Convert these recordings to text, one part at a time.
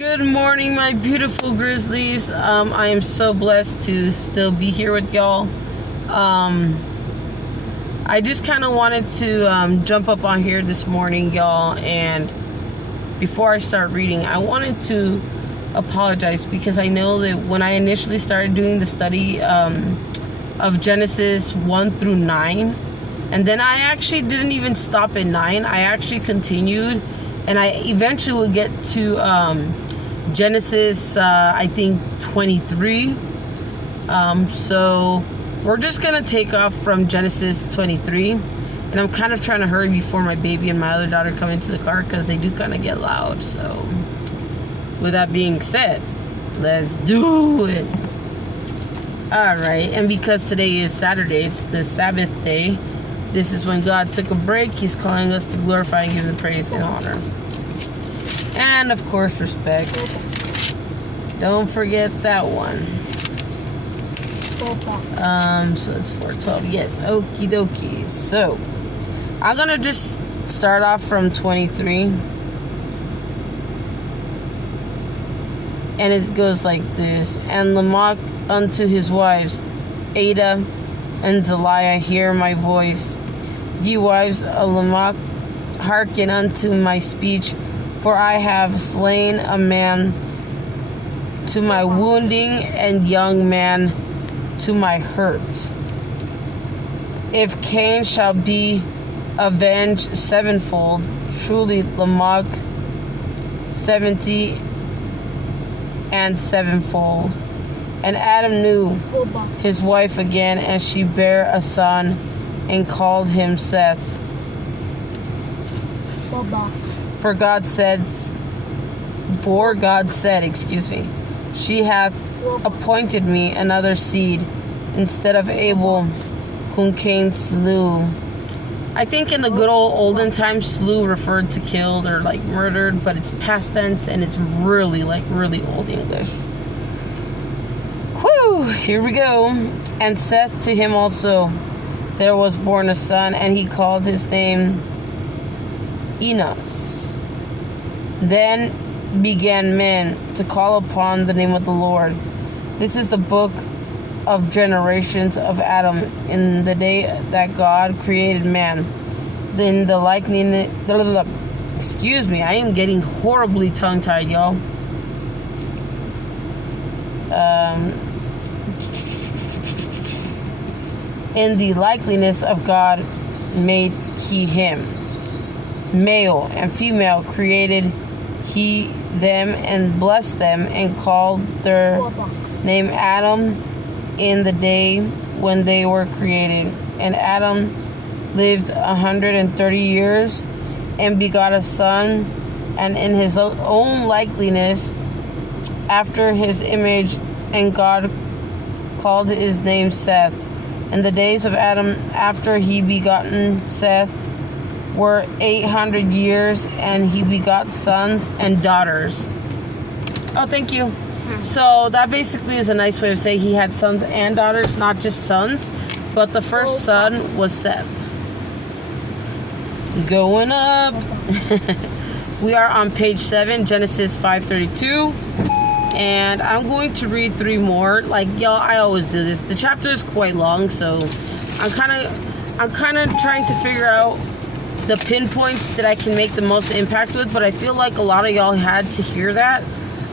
Good morning, my beautiful grizzlies. I am so blessed to still be here with y'all. I just kind of wanted to jump up on here this morning, y'all, and before I start reading, I wanted to apologize because I know that when I initially started doing the study of Genesis 1 through 9, and then I actually didn't even stop at 9. I actually continued, and I eventually would get to Genesis, I think 23. So we're just gonna take off from Genesis 23, and I'm kind of trying to hurry before my baby and my other daughter come into the car because they do kind of get loud. So with that being said, let's do it. All right, and because today is Saturday, it's the Sabbath day. This is when God took a break. He's calling us to glorify and give Him praise and honor. And of course, respect. Don't forget that one. So it's 4:12. Yes, okie dokie. So I'm gonna just start off from 23, and it goes like this. And Lamech unto his wives, Ada and Zaliah, hear my voice. Ye wives of Lamech, hearken unto my speech. For I have slain a man to my wounding, and young man to my hurt. If Cain shall be avenged sevenfold, truly Lamech 70 and sevenfold. And Adam knew his wife again, and she bare a son, and called him Seth. For God said, she hath appointed me another seed instead of Abel, whom Cain slew. I think in the good olden times, slew referred to killed or like murdered, but it's past tense and it's really old English. Whew, here we go. And Seth to him also there was born a son, and he called his name Enos. Then began men to call upon the name of the Lord. This is the book of generations of Adam in the day that God created man. Then the likeness, excuse me, I am getting horribly tongue-tied, y'all. In the likeness of God made he him. Male and female created he them, and blessed them, and called their name Adam in the day when they were created. And Adam lived 130 years and begot a son, and in his own likeness, after his image, and God called his name Seth. And the days of Adam after he begotten Seth were 800 years, and he begot sons and daughters. Oh, thank you. So that basically is a nice way of saying he had sons and daughters, not just sons, but the first son was Seth. Going up. We are on page 7, Genesis 5:32. And I'm going to read 3 more. Like, y'all, I always do this. The chapter is quite long, so I'm kind of trying to figure out the pinpoints that I can make the most impact with, but I feel like a lot of y'all had to hear that.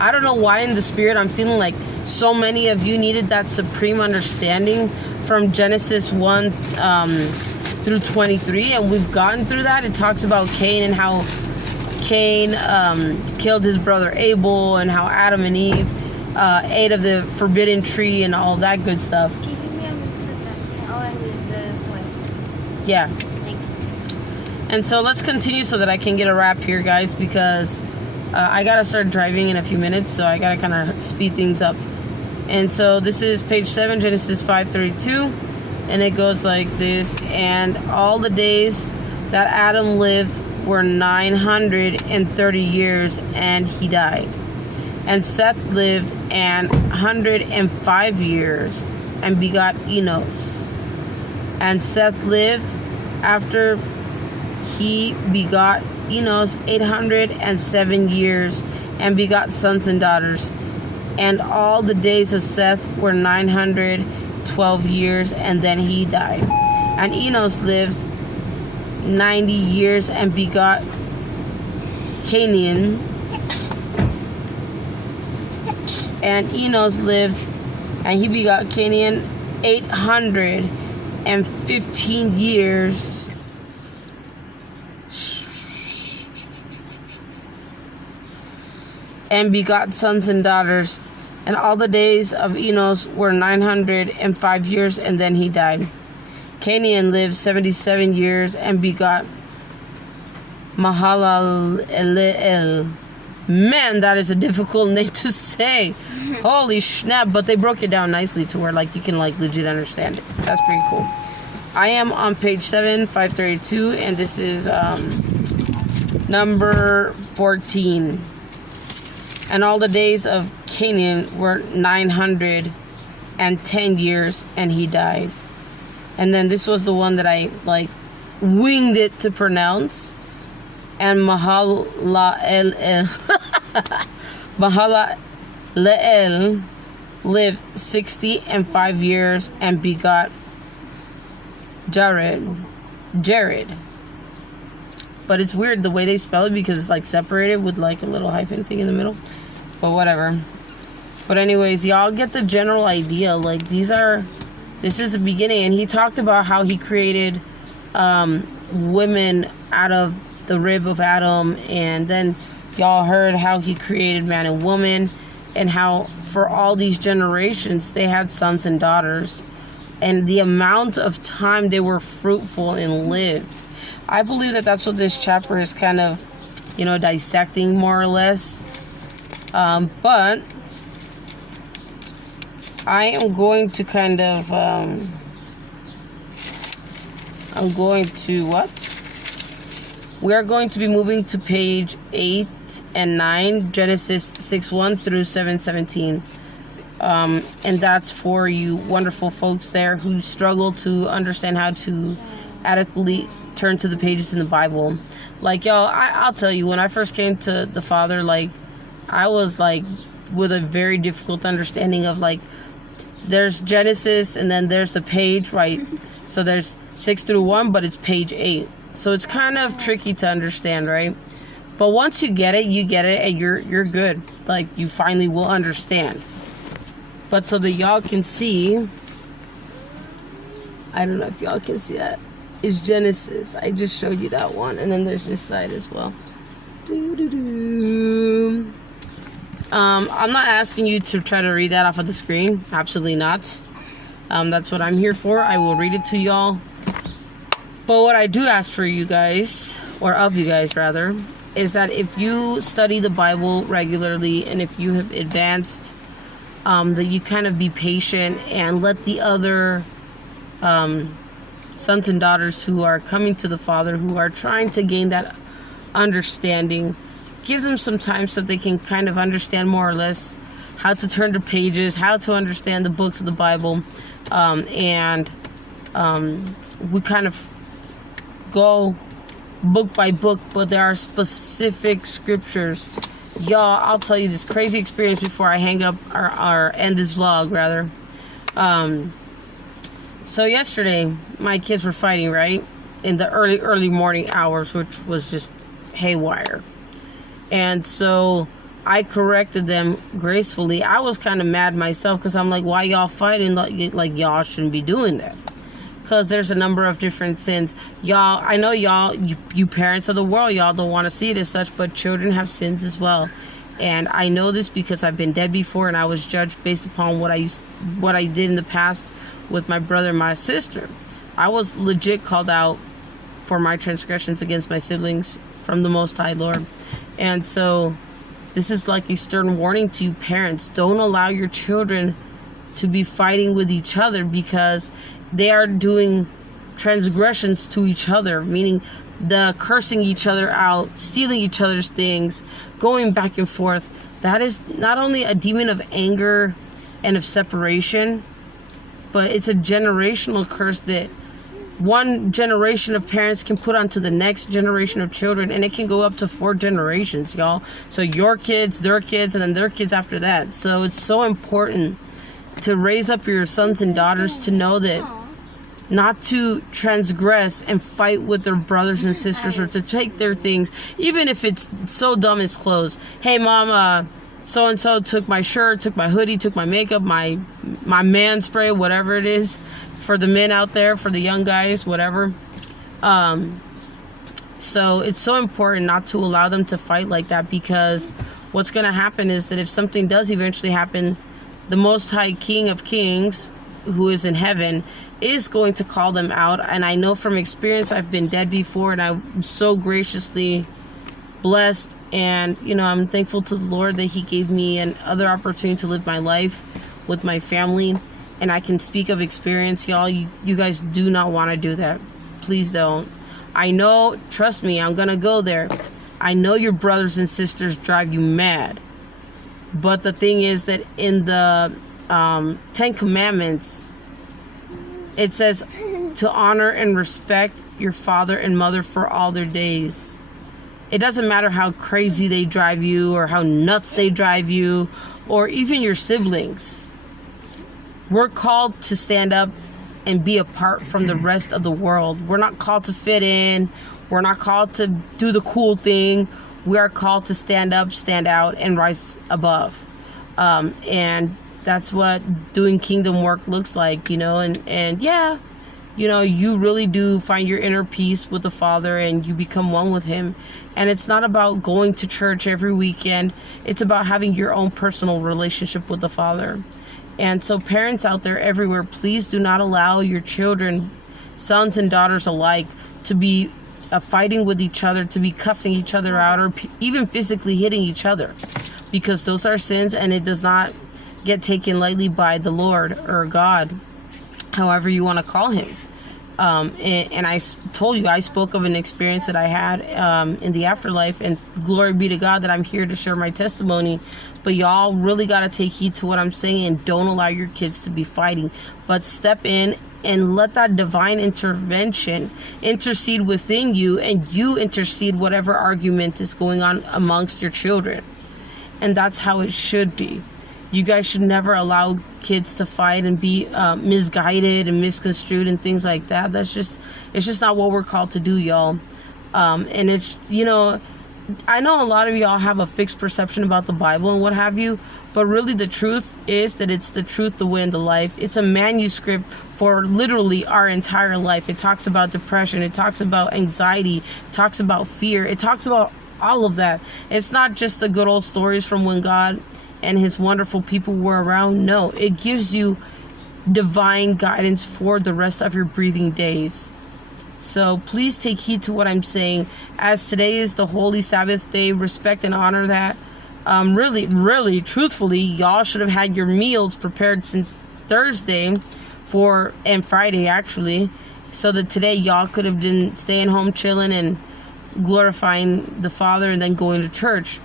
I don't know why in the spirit I'm feeling like so many of you needed that supreme understanding from Genesis 1 through 23, and we've gotten through that. It talks about Cain and how Cain killed his brother Abel, and how Adam and Eve ate of the forbidden tree and all that good stuff. Can you give me a suggestion? Oh, I need this way. Yeah. And so let's continue so that I can get a wrap here, guys, because I got to start driving in a few minutes, so I got to kind of speed things up. And so this is page 7, Genesis 5:32, and it goes like this. And all the days that Adam lived were 930 years, and he died. And Seth lived 105 years, and begot Enos. And Seth lived after he begot Enos 807 years, and begot sons and daughters. And all the days of Seth were 912 years, and then he died. And Enos lived 90 years and begot Canaan. And Enos lived, and he begot Canaan 815 years. And begot sons and daughters. And all the days of Enos were 905 years, and then he died. Canaan lived 77 years and begot Mahalaleel. Man, that is a difficult name to say. Holy snap. But they broke it down nicely to where like you can like legit understand it. That's pretty cool. I am on page 7, 532, and this is number 14. And all the days of Canaan were 910 years, and he died. And then this was the one that I like winged it to pronounce. And Mahalaleel lived 65 years and begot Jared. But it's weird the way they spell it because it's like separated with like a little hyphen thing in the middle. But whatever. But anyways, y'all get the general idea. Like this is the beginning. And he talked about how he created women out of the rib of Adam. And then y'all heard how he created man and woman. And how for all these generations they had sons and daughters. And the amount of time they were fruitful and lived. I believe that that's what this chapter is kind of, dissecting more or less. But I am going to kind of, we are going to be moving to page 8 and 9, Genesis 6:1 through 7:17. And that's for you wonderful folks there who struggle to understand how to adequately turn to the pages in the Bible. Like, y'all, I'll tell you, when I first came to the Father, like, I was, like, with a very difficult understanding of, like, there's Genesis, and then there's the page, right? So there's 6 through 1, but it's page 8. So it's kind of tricky to understand, right? But once you get it, and you're good. Like, you finally will understand. But so that y'all can see, I don't know if y'all can see that. Is Genesis. I just showed you that one. And then there's this side as well. I'm not asking you to try to read that off of the screen. Absolutely not. That's what I'm here for. I will read it to y'all. But what I do ask for you guys, or of you guys rather, is that if you study the Bible regularly and if you have advanced, that you kind of be patient and let the other sons and daughters who are coming to the Father, who are trying to gain that understanding, give them some time so they can kind of understand more or less how to turn the pages, how to understand the books of the Bible, and we kind of go book by book, but there are specific scriptures. Y'all, I'll tell you this crazy experience before I hang up or end this vlog rather. So yesterday, my kids were fighting, right? In the early morning hours, which was just haywire. And so I corrected them gracefully. I was kind of mad myself because I'm like, why y'all fighting? Like y'all shouldn't be doing that. Because there's a number of different sins. Y'all, I know y'all, you parents of the world, y'all don't want to see it as such, but children have sins as well. And I know this because I've been dead before and I was judged based upon what I did in the past with my brother and my sister. I was legit called out for my transgressions against my siblings from the Most High Lord. And so this is like a stern warning to you parents. Don't allow your children to be fighting with each other because they are doing transgressions to each other, meaning the cursing each other out, stealing each other's things, going back and forth. That is not only a demon of anger and of separation, but it's a generational curse that one generation of parents can put onto the next generation of children, and it can go up to 4 generations, y'all. So your kids, their kids, and then their kids after that. So it's so important to raise up your sons and daughters to know that not to transgress and fight with their brothers and sisters, or to take their things, even if it's so dumb as clothes. Hey, mom, so and so took my shirt, took my hoodie, took my makeup, my man spray, whatever it is, for the men out there, for the young guys, whatever. So it's so important not to allow them to fight like that, because what's going to happen is that if something does eventually happen, the Most High King of Kings, who is in heaven, is going to call them out. And I know from experience, I've been dead before, and I'm so graciously blessed, and I'm thankful to the Lord that He gave me another opportunity to live my life with my family. And I can speak of experience, y'all. You guys do not want to do that. Please don't. I know, trust me, I'm gonna go there. I know your brothers and sisters drive you mad, but the thing is that in the 10 Commandments, it says to honor and respect your father and mother for all their days. It doesn't matter how crazy they drive you, or how nuts they drive you, or even your siblings. We're called to stand up and be apart from the rest of the world. We're not called to fit in. We're not called to do the cool thing. We are called to stand up, stand out, and rise above. And that's what doing kingdom work looks like, and yeah, you really do find your inner peace with the Father, and you become one with Him. And it's not about going to church every weekend. It's about having your own personal relationship with the Father. And so parents out there everywhere, please do not allow your children, sons and daughters alike, to be fighting with each other, to be cussing each other out, or even physically hitting each other, because those are sins, and it does not get taken lightly by the Lord, or God, however you want to call Him. And I told you, I spoke of an experience that I had in the afterlife, and glory be to God that I'm here to share my testimony. But y'all really got to take heed to what I'm saying, and don't allow your kids to be fighting, but step in and let that divine intervention intercede within you, and you intercede whatever argument is going on amongst your children. And that's how it should be. You guys should never allow kids to fight and be misguided and misconstrued and things like that. It's just not what we're called to do, y'all. And it's, I know a lot of y'all have a fixed perception about the Bible and what have you, but really the truth is that it's the truth, the way, and the life. It's a manuscript for literally our entire life. It talks about depression. It talks about anxiety. It talks about fear. It talks about all of that. It's not just the good old stories from when God and His wonderful people were around. No, it gives you divine guidance for the rest of your breathing days. So please take heed to what I'm saying. As today is the holy Sabbath day, respect and honor that. Really, truthfully, y'all should have had your meals prepared since Thursday and Friday actually, so that today y'all could have been staying home chilling and glorifying the Father, and then going to church.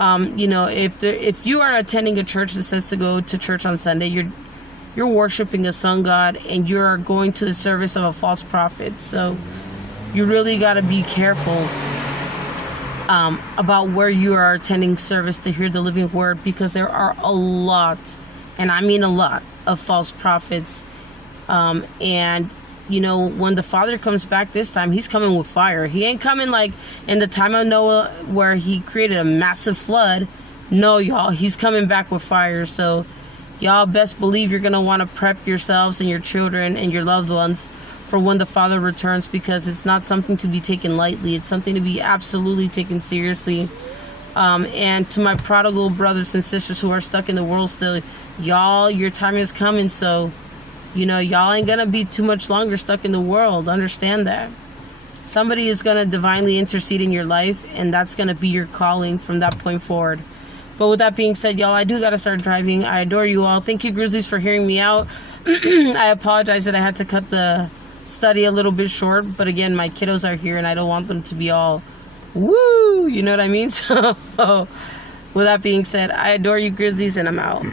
If you are attending a church that says to go to church on Sunday, you're worshiping a sun god, and you're going to the service of a false prophet. So you really got to be careful about where you are attending service to hear the living word, because there are a lot, and I mean a lot, of false prophets. And when the Father comes back this time, He's coming with fire. He ain't coming like in the time of Noah, where He created a massive flood. No, y'all, He's coming back with fire. So y'all best believe you're going to want to prep yourselves and your children and your loved ones for when the Father returns, because it's not something to be taken lightly. It's something to be absolutely taken seriously. And to my prodigal brothers and sisters who are stuck in the world still, y'all, your time is coming. So y'all ain't gonna be too much longer stuck in the world. Understand that. Somebody is gonna divinely intercede in your life, and that's gonna be your calling from that point forward. But with that being said, y'all, I do gotta start driving. I adore you all. Thank you, Grizzlies, for hearing me out. I apologize that I had to cut the study a little bit short, but again, my kiddos are here, and I don't want them to be all woo, you know what I mean? So with that being said, I adore you, Grizzlies, and I'm out.